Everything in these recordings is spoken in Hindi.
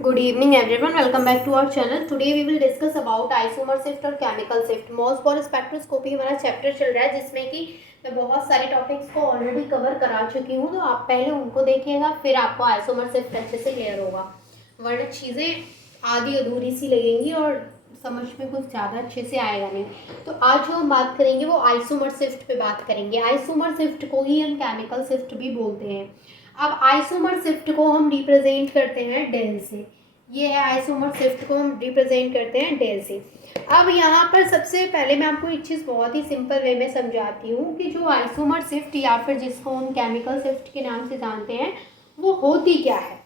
Good evening everyone, welcome back to our channel. Today we will discuss about isomer shift और chemical shift. MOS for spectroscopy हमारा चैप्टर चल रहा है जिसमें कि मैं बहुत सारे टॉपिक्स को ऑलरेडी कवर करा चुकी हूँ, तो आप पहले उनको देखिएगा, फिर आपको आइसोमर शिफ्ट अच्छे से क्लियर होगा, वरना चीज़ें आधी अधूरी सी लगेंगी और समझ में कुछ ज़्यादा अच्छे से आएगा नहीं। तो आज जो हम बात करेंगे वो आइसोमर शिफ्ट पे बात करेंगे। आइसोमर शिफ्ट को ही हम केमिकल शिफ्ट भी बोलते हैं। अब आइसोमर शिफ्ट को हम रिप्रेजेंट करते हैं डेल से। ये है आइसोमर शिफ्ट को हम रिप्रेजेंट करते हैं डेल से। अब यहाँ पर सबसे पहले मैं आपको एक चीज़ बहुत ही सिंपल वे में समझाती हूँ कि जो आइसोमर शिफ्ट या फिर जिसको हम केमिकल शिफ्ट के नाम से जानते हैं वो होती क्या है।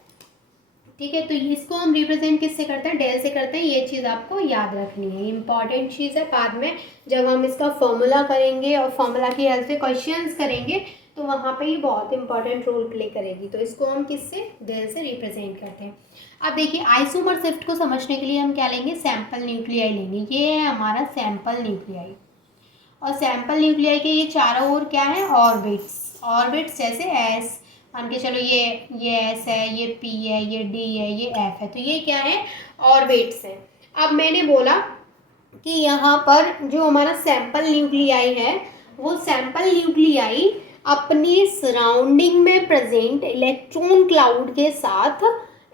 ठीक है, तो इसको हम रिप्रेजेंट किससे करते हैं? डेल से करते हैं। ये चीज़ आपको याद रखनी है, इंपॉर्टेंट चीज़ है। बाद में जब हम इसका फॉर्मूला करेंगे और फॉर्मूला की हेल्प से क्वेश्चंस करेंगे तो वहाँ पे ये बहुत इंपॉर्टेंट रोल प्ले करेगी। तो इसको हम किससे? डेल से रिप्रेजेंट करते हैं। अब देखिए, आइसोमर शिफ्ट को समझने के लिए हम क्या लेंगे? सैंपल न्यूक्लियाई लेंगे। ये है हमारा सैंपल न्यूक्लियाई, और सैंपल न्यूक्लियाई के ये चारों ओर क्या है? ऑर्बिट्स। ऑर्बिट्स जैसे एस, मान के चलो ये एस है, ये पी है, ये डी है, ये एफ है, तो ये क्या है? ऑर्बिट्स है। अब मैंने बोला कि यहाँ पर जो हमारा सैंपल न्यूक्लियाई है वो सैंपल न्यूक्लियाई अपने सराउंडिंग में प्रेजेंट इलेक्ट्रॉन क्लाउड के साथ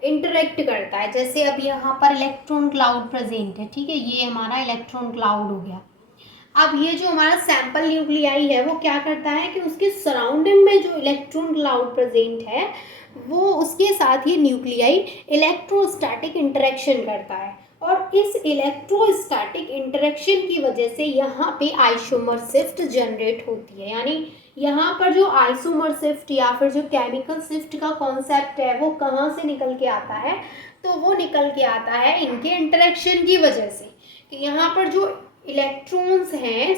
इंटरेक्ट करता है। जैसे अब यहाँ पर इलेक्ट्रॉन क्लाउड प्रेजेंट है, ठीक है, ये हमारा इलेक्ट्रॉन क्लाउड हो गया। अब ये जो हमारा सैंपल न्यूक्लियाई है वो क्या करता है कि उसके सराउंडिंग में जो इलेक्ट्रॉन क्लाउड प्रेजेंट है वो उसके साथ ये न्यूक्लियाई इलेक्ट्रोस्टैटिक इंटरेक्शन करता है, और इस इलेक्ट्रोस्टैटिक इंटरेक्शन की वजह से यहाँ पे आइसोमर शिफ्ट जनरेट होती है। यानी यहाँ पर जो आइसोमर शिफ्ट या फिर जो केमिकल शिफ्ट का कॉन्सेप्ट है वो कहाँ से निकल के आता है? तो वो निकल के आता है इनके इंटरेक्शन की वजह से, कि यहाँ पर जो इलेक्ट्रॉन्स हैं,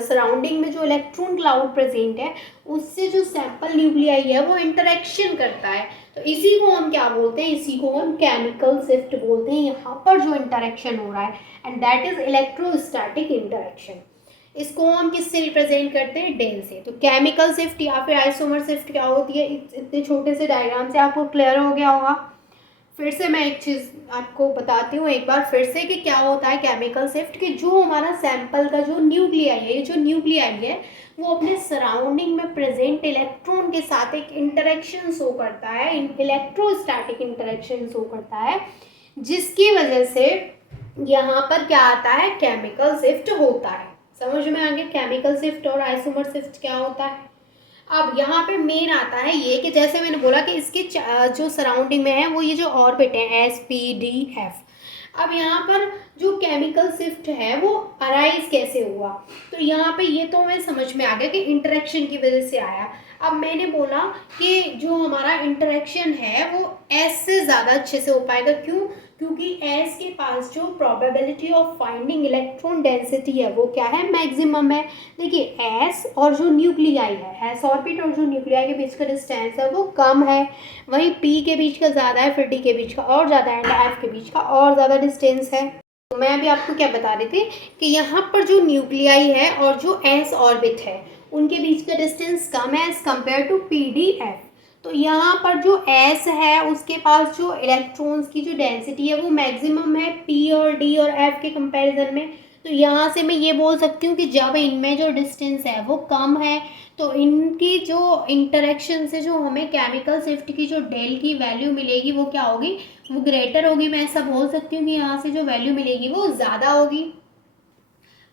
सराउंडिंग में जो इलेक्ट्रॉन क्लाउड प्रेजेंट है उससे जो सैंपल न्यूक्लियाई है वो इंटरेक्शन करता है। तो इसी को हम क्या बोलते हैं? इसी को हम केमिकल शिफ्ट बोलते हैं। यहाँ पर जो इंटरेक्शन हो रहा है and that is electrostatic interaction. इसको हम किससे रिप्रेजेंट करते हैं? डेल से। तो केमिकल शिफ्ट या फिर आइसोमर शिफ्ट क्या होती है, इतने छोटे से डायग्राम से आपको क्लियर हो गया होगा। फिर से मैं एक चीज़ आपको बताती हूँ एक बार फिर से कि क्या होता है केमिकल शिफ्ट। कि जो हमारा सैंपल का जो न्यूक्लियाई है, ये जो न्यूक्लियाई है वो अपने सराउंडिंग में प्रेजेंट इलेक्ट्रॉन के साथ एक इंटरेक्शन शो करता है, इलेक्ट्रोस्टैटिक इंटरेक्शन शो करता है, जिसकी वजह से यहाँ पर क्या आता है? केमिकल शिफ्ट होता है। समझ में आ गया केमिकल शिफ्ट और आइसोमर शिफ्ट क्या होता है? अब यहाँ पे मेन आता है ये कि जैसे मैंने बोला कि इसके जो सराउंडिंग में है वो ये जो ऑर्बिट है एस पी डी एफ। अब यहाँ पर जो केमिकल शिफ्ट है वो अराइज कैसे हुआ? तो यहाँ पे ये तो हमें समझ में आ गया कि इंटरेक्शन की वजह से आया। अब मैंने बोला कि जो हमारा इंटरेक्शन है वो एस से ज़्यादा अच्छे से हो पाएगा। क्यों? क्योंकि एस के पास जो probability of finding electron density है वो क्या है? मैक्सिमम है। देखिए एस और जो न्यूक्लियाई है, एस ऑर्बिट और जो न्यूक्लियाई के बीच का डिस्टेंस है वो कम है, वहीं पी के बीच का ज़्यादा है, फिर डी के बीच का और ज़्यादा है, एंड एफ के बीच का और ज़्यादा डिस्टेंस है। तो मैं अभी आपको क्या बता रही थी कि यहाँ पर जो न्यूक्लियाई है और जो एस ऑर्बिट है उनके बीच का डिस्टेंस कम है as compare to P D F. तो यहाँ पर जो एस है उसके पास जो इलेक्ट्रॉन्स की जो डेंसिटी है वो मैक्सिमम है पी और डी और एफ के कंपैरिजन में। तो यहाँ से मैं ये बोल सकती हूँ कि जब इनमें जो डिस्टेंस है वो कम है तो इनकी जो इंटरेक्शन से जो हमें केमिकल शिफ्ट की जो डेल की वैल्यू मिलेगी वो क्या होगी? वो ग्रेटर होगी। मैं ऐसा बोल सकती हूँ कि यहाँ से जो वैल्यू मिलेगी वो ज़्यादा होगी।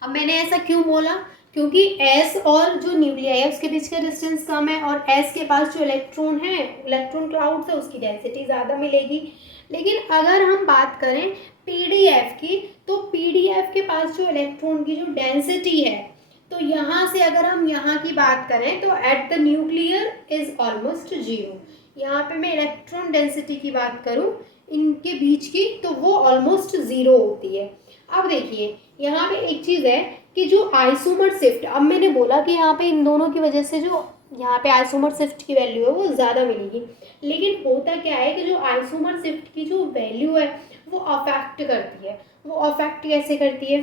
अब मैंने ऐसा क्यों बोला? क्योंकि S और जो न्यूक्लियाई है उसके बीच का डिस्टेंस कम है और S के पास जो इलेक्ट्रॉन है, इलेक्ट्रॉन क्लाउड से, उसकी डेंसिटी ज़्यादा मिलेगी। लेकिन अगर हम बात करें PDF की, तो PDF के पास जो इलेक्ट्रॉन की जो डेंसिटी है, तो यहाँ से अगर हम यहाँ की बात करें तो at the nuclear is almost zero. यहाँ पे मैं इलेक्ट्रॉन डेंसिटी की बात करूँ इनके बीच की तो वो ऑलमोस्ट ज़ीरो होती है। अब देखिए यहाँ पे एक चीज़ है कि जो आइसोमर शिफ्ट, अब मैंने बोला कि यहाँ पे इन दोनों की वजह से जो यहाँ पे आइसोमर शिफ्ट की वैल्यू है वो ज़्यादा मिलेगी। लेकिन होता क्या है कि जो आइसोमर शिफ्ट की जो वैल्यू है वो अफेक्ट करती है। वो अफेक्ट कैसे करती है?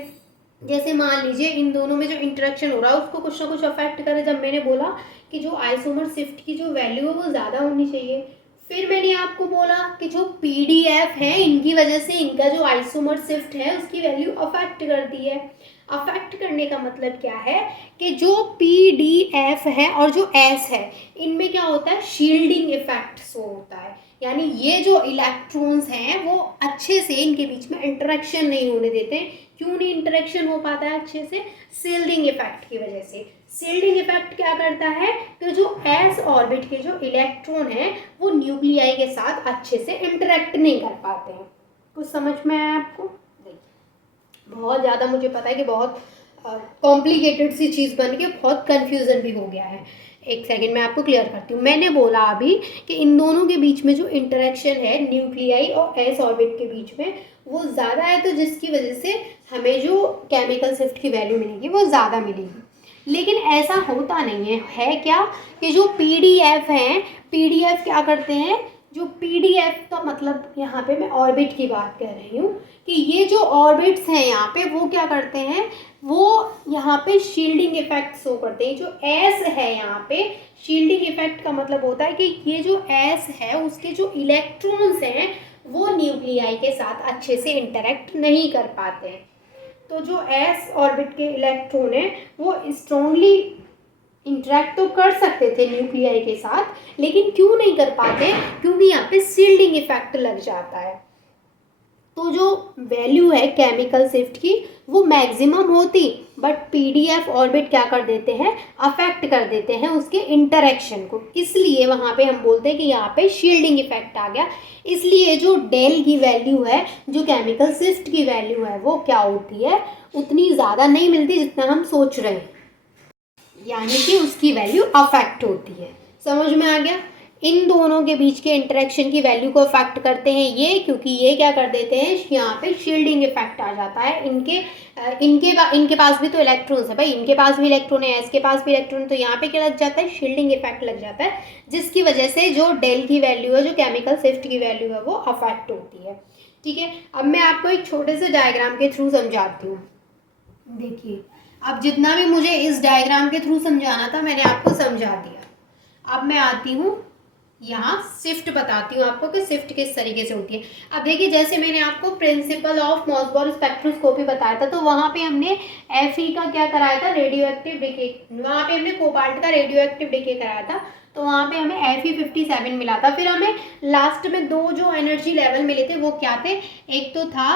जैसे मान लीजिए इन दोनों में जो इंटरेक्शन हो रहा है उसको कुछ ना कुछ अफेक्ट करे। जब मैंने बोला कि जो आइसोमर शिफ्ट की जो वैल्यू है वो ज़्यादा होनी चाहिए, फिर मैंने आपको बोला कि जो पीडीएफ है इनकी वजह से इनका जो आइसोमर शिफ्ट है उसकी वैल्यू अफेक्ट करती है। अफेक्ट करने का मतलब क्या है कि जो पीडीएफ है और जो एस है इनमें क्या होता है, शील्डिंग इफेक्ट शो होता है। यानी ये जो इलेक्ट्रॉन्स हैं वो अच्छे से इनके बीच में इंटरेक्शन नहीं होने देते। क्यों नहीं इंटरेक्शन हो पाता है अच्छे से? शील्डिंग इफेक्ट की वजह से। शील्डिंग इफेक्ट क्या करता है कि जो एस ऑर्बिट के जो इलेक्ट्रॉन हैं वो न्यूक्लियाई के साथ अच्छे से इंटरेक्ट नहीं कर पाते हैं। कुछ समझ में आया आपको? देखिए, बहुत ज़्यादा मुझे पता है कि बहुत कॉम्प्लिकेटेड सी चीज़ बन के बहुत कन्फ्यूज़न भी हो गया है। एक सेकेंड मैं आपको क्लियर करती हूँ। मैंने बोला अभी कि इन दोनों के बीच में जो इंटरेक्शन है न्यूक्लियाई और एस ऑर्बिट के बीच में वो ज़्यादा है, तो जिसकी वजह से हमें जो केमिकल शिफ्ट की वैल्यू मिलेगी वो ज़्यादा मिलेगी। लेकिन ऐसा होता नहीं है क्या कि जो पीडीएफ हैं, पीडीएफ क्या करते हैं, जो पीडीएफ का मतलब यहाँ पे मैं ऑर्बिट की बात कर रही हूँ कि ये जो ऑर्बिट्स हैं यहाँ पे वो क्या करते हैं, वो यहाँ पे शील्डिंग इफेक्ट शो करते हैं। जो एस है यहाँ पे, शील्डिंग इफेक्ट का मतलब होता है कि ये जो एस है उसके जो इलेक्ट्रॉन्स हैं वो न्यूक्लियाई के साथ अच्छे से इंटरेक्ट नहीं कर पाते हैं। तो जो एस ऑर्बिट के इलेक्ट्रॉन है वो स्ट्रॉन्गली इंटरेक्ट तो कर सकते थे न्यूक्लियाई के साथ, लेकिन क्यों नहीं कर पाते? क्योंकि यहाँ पे शील्डिंग इफेक्ट लग जाता है। तो जो वैल्यू है केमिकल शिफ्ट की वो मैक्सिमम होती, बट पीडीएफ ऑर्बिट क्या कर देते हैं, अफेक्ट कर देते हैं उसके इंटरेक्शन को। इसलिए वहाँ पे हम बोलते हैं कि यहाँ पे शील्डिंग इफेक्ट आ गया। इसलिए जो डेल की वैल्यू है, जो केमिकल शिफ्ट की वैल्यू है, वो क्या होती है, उतनी ज़्यादा नहीं मिलती जितना हम सोच रहे हैं, यानी कि उसकी वैल्यू अफेक्ट होती है। समझ में आ गया? इन दोनों के बीच के इंटरेक्शन की वैल्यू को अफेक्ट करते हैं ये, क्योंकि ये क्या कर देते हैं, यहाँ पे शील्डिंग इफेक्ट आ जाता है। इनके पास भी तो इलेक्ट्रॉन्स है भाई, इनके पास भी इलेक्ट्रॉन है, इसके पास भी इलेक्ट्रॉन, तो यहाँ पे क्या लग जाता है, शील्डिंग इफेक्ट लग जाता है, जिसकी वजह से जो डेल की वैल्यू है, जो केमिकल शिफ्ट की वैल्यू है, वो अफेक्ट होती है। ठीक है, अब मैं आपको एक छोटे से डायग्राम के थ्रू समझाती हूँ। देखिए, अब जितना भी मुझे इस डायग्राम के थ्रू समझाना था मैंने आपको समझा दिया। अब मैं आती हूँ यहाँ शिफ्ट बताती हूँ आपको कि शिफ्ट किस तरीके से होती है। अब देखिए, जैसे मैंने आपको प्रिंसिपल ऑफ मॉसबॉर स्पेक्ट्रोस्कोपी बताया था, तो वहाँ पे हमने Fe का क्या कराया था, रेडियो एक्टिव डिके। वहाँ पे हमने कोबाल्ट का रेडियो एक्टिव डिके कराया था, तो वहाँ पे हमें Fe57 मिला था। फिर हमें लास्ट में दो जो एनर्जी लेवल मिले थे वो क्या थे, एक तो था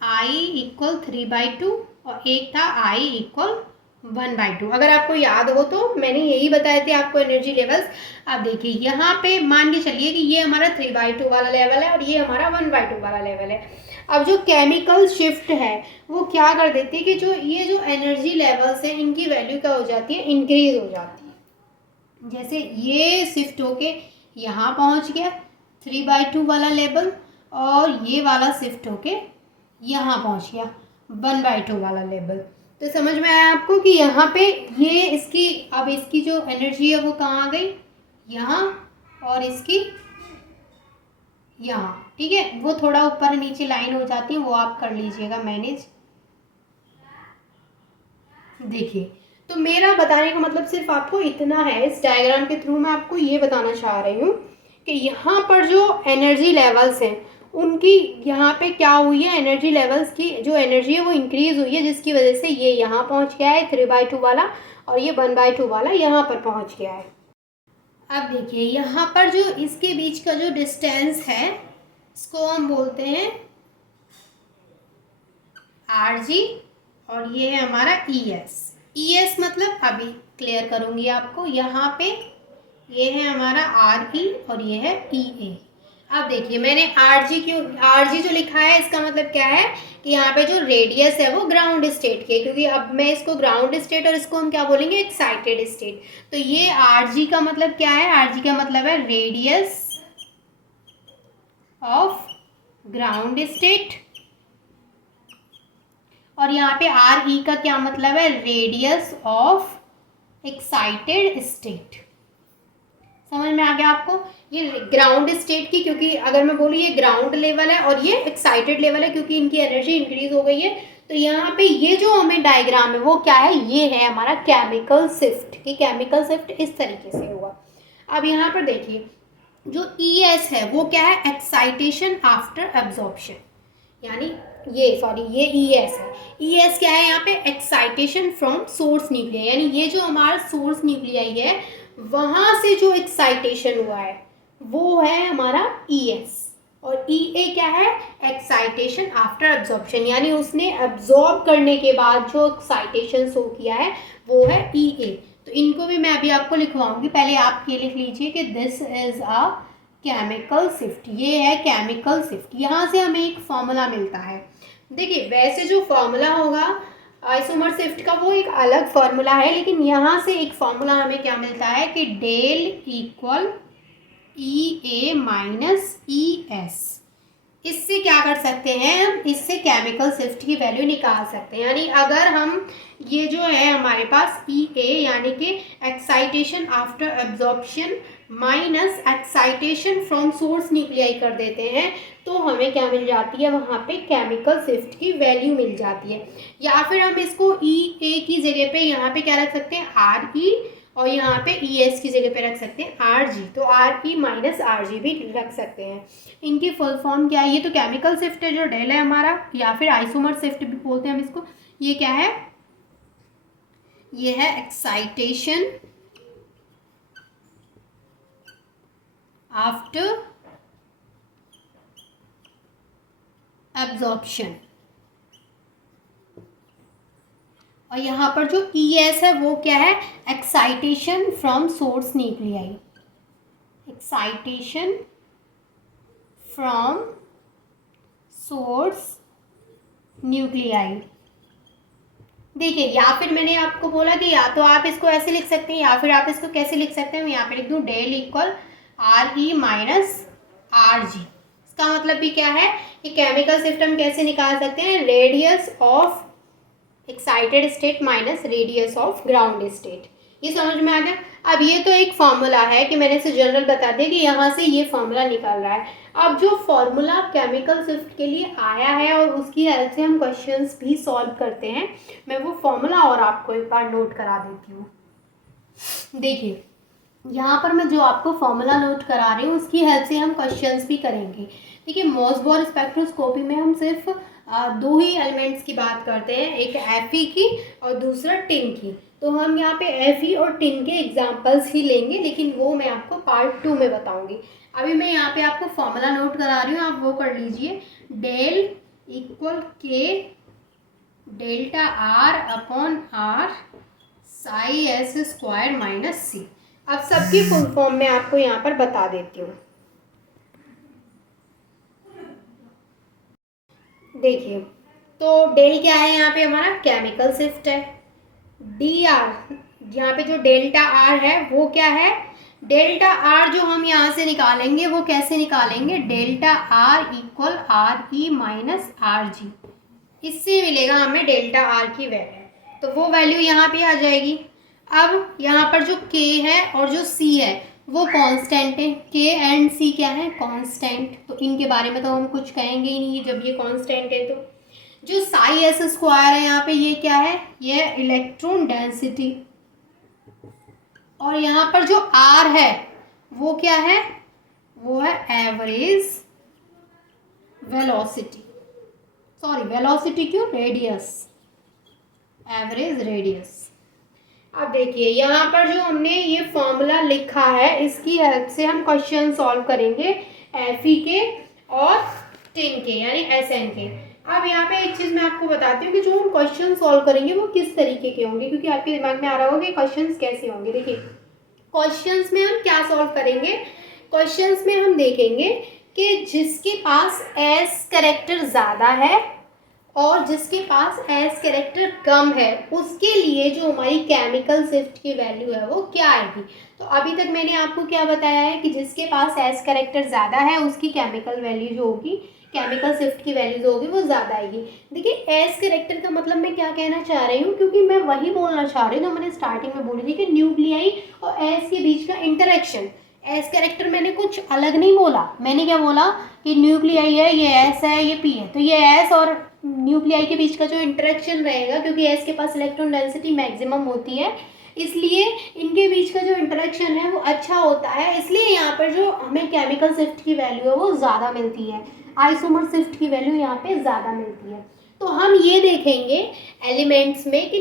I इक्वल 3/2 और एक था I इक्वल 1/2। अगर आपको याद हो तो मैंने यही बताए थे आपको एनर्जी लेवल्स। अब देखिए, यहाँ पे मान के चलिए कि ये हमारा 3/2 वाला लेवल है और ये हमारा 1/2 वाला लेवल है। अब जो केमिकल शिफ्ट है वो क्या कर देती है कि जो ये जो एनर्जी लेवल्स हैं इनकी वैल्यू क्या हो जाती है, इंक्रीज हो जाती है। जैसे ये शिफ्ट होके यहाँ पहुँच गया 3/2 वाला लेवल, और ये वाला शिफ्ट होके यहाँ पहुँच गया 1/2 वाला लेवल। तो समझ में आया आपको कि यहाँ पे ये इसकी, अब इसकी जो एनर्जी है वो कहाँ आ गई, यहाँ, और इसकी यहाँ। ठीक है, वो थोड़ा ऊपर नीचे लाइन हो जाती है, वो आप कर लीजिएगा मैनेज। देखिए, तो मेरा बताने का मतलब सिर्फ आपको इतना है, इस डायग्राम के थ्रू मैं आपको ये बताना चाह रही हूँ कि यहाँ पर जो एनर्जी लेवल्स हैं उनकी यहाँ पे क्या हुई है, एनर्जी लेवल्स की जो एनर्जी है वो इंक्रीज हुई है, जिसकी वजह से ये यहाँ पहुँच गया है 3/2 वाला, और ये 1/2 वाला यहाँ पर पहुँच गया है। अब देखिए, यहाँ पर जो इसके बीच का जो डिस्टेंस है इसको हम बोलते हैं Rg, और ये है हमारा ES मतलब अभी क्लियर करूँगी आपको। यहाँ पे ये है हमारा Re और ये है EA। अब देखिए, मैंने Rg जो लिखा है इसका मतलब क्या है कि यहाँ पे जो रेडियस है वो ग्राउंड स्टेट की है, क्योंकि अब मैं इसको ग्राउंड स्टेट और इसको हम क्या बोलेंगे, एक्साइटेड स्टेट। तो ये Rg का मतलब क्या है, Rg का मतलब है रेडियस ऑफ ग्राउंड स्टेट, और यहाँ पे Re का क्या मतलब है, रेडियस ऑफ एक्साइटेड स्टेट। समझ में आ गया आपको, ये ग्राउंड स्टेट की, क्योंकि अगर मैं बोलूँ ये ग्राउंड लेवल है और ये एक्साइटेड लेवल है क्योंकि इनकी एनर्जी इंक्रीज हो गई है। तो यहाँ पे ये जो हमें डायग्राम है वो क्या है, ये है हमारा केमिकल शिफ्ट, कि केमिकल शिफ्ट इस तरीके से होगा। अब यहाँ पर देखिए, जो ES है वो क्या है, एक्साइटेशन आफ्टर एब्जॉर्प्शन, यानी ये ES है। ES क्या है यहाँ पे, एक्साइटेशन फ्रॉम सोर्स न्यूक्लियाई, यानी ये जो हमारा सोर्स न्यूक्लियाई है वहाँ से जो एक्साइटेशन हुआ है वो है हमारा ES। और EA क्या है, एक्साइटेशन आफ्टर एब्जॉर्प्शन, यानी उसने एब्जॉर्ब करने के बाद जो एक्साइटेशन शो किया है वो है EA। तो इनको भी मैं अभी आपको लिखवाऊंगी, पहले आप ये लिख लीजिए कि this is a chemical shift, ये है केमिकल शिफ्ट। यहाँ से हमें एक फॉर्मूला मिलता है। देखिए वैसे जो फॉर्मूला होगा आइसोमर शिफ्ट का वो एक अलग फॉर्मूला है, लेकिन यहाँ से एक फॉर्मूला हमें क्या मिलता है कि del equal EA minus ES। इससे क्या कर सकते हैं हम, इससे केमिकल शिफ्ट की वैल्यू निकाल सकते हैं। यानी अगर हम ये जो है हमारे पास EA यानी कि excitation after absorption minus excitation from source nuclei कर देते हैं तो हमें क्या मिल जाती है, वहाँ पे केमिकल शिफ्ट की वैल्यू मिल जाती है। या फिर हम इसको EA की जगह पे यहाँ पे क्या रख सकते हैं, RE, और यहाँ पे ES की जगह पे रख सकते हैं RG, तो RE माइनस RG भी रख सकते हैं। इनकी फुल फॉर्म क्या है, ये तो केमिकल शिफ्ट है जो डेल है हमारा, या फिर आइसोमर शिफ्ट भी बोलते हैं हम इसको। ये क्या है, ये है एक्साइटेशन आफ्टर एब्जॉर्प्शन, और यहाँ पर जो ES है वो क्या है, excitation from source nuclei, excitation from source nuclei. देखिए या फिर मैंने आपको बोला कि या तो आप इसको ऐसे लिख सकते हैं या फिर आप इसको कैसे लिख सकते हैं, मैं यहाँ पे लिख दूँ del equal RE minus RG। इसका मतलब भी क्या है कि केमिकल शिफ्ट हम कैसे निकाल सकते हैं, radius of excited state minus radius of ground state. ये समझ में आ गया। अब ये तो एक फॉर्मूला है कि मैंने इसे जनरल बता दिया कि यहाँ से ये फॉर्मूला निकल रहा है। अब जो फॉर्मूला केमिकल शिफ्ट के लिए आया है और उसकी हेल्प से हम क्वेश्चंस भी सॉल्व करते हैं, मैं वो फॉर्मूला और आपको एक बार नोट करा देती हूँ। देखिए यहाँ पर मैं जो आपको फॉर्मूला नोट करा रही हूँ उसकी हेल्प से हम क्वेश्चंस भी करेंगे। देखिए मोसबॉर स्पेक्ट्रोस्कोपी में हम सिर्फ दो ही एलिमेंट्स की बात करते हैं, एक Fe की और दूसरा टिन की। तो हम यहाँ पे Fe और टिन के एग्जांपल्स ही लेंगे, लेकिन वो मैं आपको पार्ट 2 में बताऊंगी। अभी मैं यहाँ पे आपको फॉर्मूला नोट करा रही हूँ, आप वो कर लीजिए। Del equal K delta R upon R psi S square minus C। अब सबकी फुल फॉर्म में आपको यहाँ पर बता देती हूँ। देखिए तो डेल क्या है, यहाँ पे हमारा केमिकल शिफ्ट है। DR यहाँ पे जो डेल्टा R है वो क्या है, डेल्टा R जो हम यहाँ से निकालेंगे वो कैसे निकालेंगे, delta R equal RE minus RG। इससे मिलेगा हमें डेल्टा R की वैल्यू, तो वो वैल्यू यहाँ पे आ जाएगी। अब यहाँ पर जो K है और जो C है वो कांस्टेंट है। K एंड C क्या है, कांस्टेंट, तो इनके बारे में तो हम कुछ कहेंगे ही नहीं जब ये कांस्टेंट है। तो जो साई S स्क्वायर है यहाँ पे ये क्या है, ये इलेक्ट्रॉन डेंसिटी, और यहाँ पर जो R है वो क्या है, वो है एवरेज वेलोसिटी, सॉरी वेलोसिटी क्यों, रेडियस, एवरेज रेडियस। अब देखिए यहाँ पर जो हमने ये फॉर्मूला लिखा है इसकी हेल्प से हम क्वेश्चन सॉल्व करेंगे Fe के और टिन के यानी Sn के। अब यहाँ पे एक चीज़ मैं आपको बताती हूँ कि जो हम क्वेश्चन सॉल्व करेंगे वो किस तरीके के होंगे, क्योंकि आपके दिमाग में आ रहा होगा कि क्वेश्चंस कैसे होंगे। देखिए क्वेश्चंस में हम क्या सॉल्व करेंगे, क्वेश्चंस में हम देखेंगे कि जिसके पास S कैरेक्टर ज़्यादा है और जिसके पास S कैरेक्टर कम है उसके लिए जो हमारी केमिकल शिफ्ट की वैल्यू है वो क्या आएगी। तो अभी तक मैंने आपको क्या बताया है कि जिसके पास S कैरेक्टर ज़्यादा है उसकी केमिकल वैल्यू जो होगी, केमिकल शिफ्ट की वैल्यू जो होगी वो ज़्यादा आएगी। देखिए S कैरेक्टर का मतलब मैं क्या कहना चाह रही हूँ, क्योंकि मैं वही बोलना चाह रही हूँ तो मैंने स्टार्टिंग में बोली थी कि न्यूक्लियाई और S के बीच का इंटरेक्शन। S कैरेक्टर मैंने कुछ अलग नहीं बोला, मैंने क्या बोला कि न्यूक्लियाई है, ये S है, ये P है, तो ये S और न्यूक्लियाई के बीच का जो इंटरेक्शन रहेगा, क्योंकि S के पास इलेक्ट्रॉन डेंसिटी मैक्सिमम होती है इसलिए इनके बीच का जो इंटरेक्शन है वो अच्छा होता है, इसलिए यहाँ पर जो हमें केमिकल शिफ्ट की वैल्यू है वो ज़्यादा मिलती है, आइसोमर शिफ्ट की वैल्यू यहाँ पे ज़्यादा मिलती है। तो हम ये देखेंगे एलिमेंट्स में कि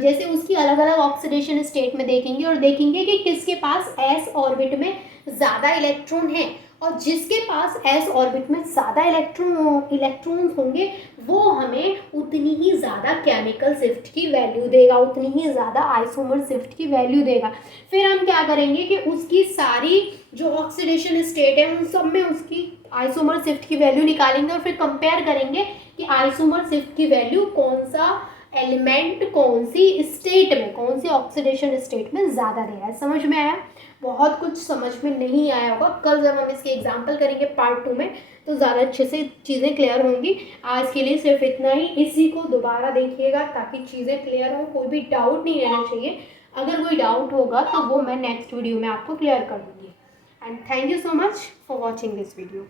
जैसे उसकी अलग अलग ऑक्सीडेशन स्टेट में देखेंगे और देखेंगे कि किसके पास s ऑर्बिट में ज़्यादा इलेक्ट्रॉन है, और जिसके पास s ऑर्बिट में ज़्यादा इलेक्ट्रॉन्स होंगे वो हमें उतनी ही ज़्यादा केमिकल शिफ्ट की वैल्यू देगा, उतनी ही ज़्यादा आइसोमर शिफ्ट की वैल्यू देगा। फिर हम क्या करेंगे कि उसकी सारी जो ऑक्सीडेशन स्टेट है उन सब में उसकी आइसोमर शिफ्ट की वैल्यू निकालेंगे और फिर कंपेयर करेंगे कि आइसोमर शिफ्ट की वैल्यू कौन सा एलिमेंट कौन सी स्टेट में, कौन सी ऑक्सीडेशन स्टेट में ज़्यादा दे रहा है। समझ में आया? बहुत कुछ समझ में नहीं आया होगा, कल जब हम इसके एग्जाम्पल करेंगे पार्ट 2 में तो ज़्यादा अच्छे से चीज़ें क्लियर होंगी। आज के लिए सिर्फ इतना ही, इसी को दोबारा देखिएगा ताकि चीज़ें क्लियर हों, कोई भी डाउट नहीं रहना चाहिए। अगर कोई डाउट होगा तो वो मैं नेक्स्ट वीडियो में आपको क्लियर कर दूँगी। And thank you so much for watching this video.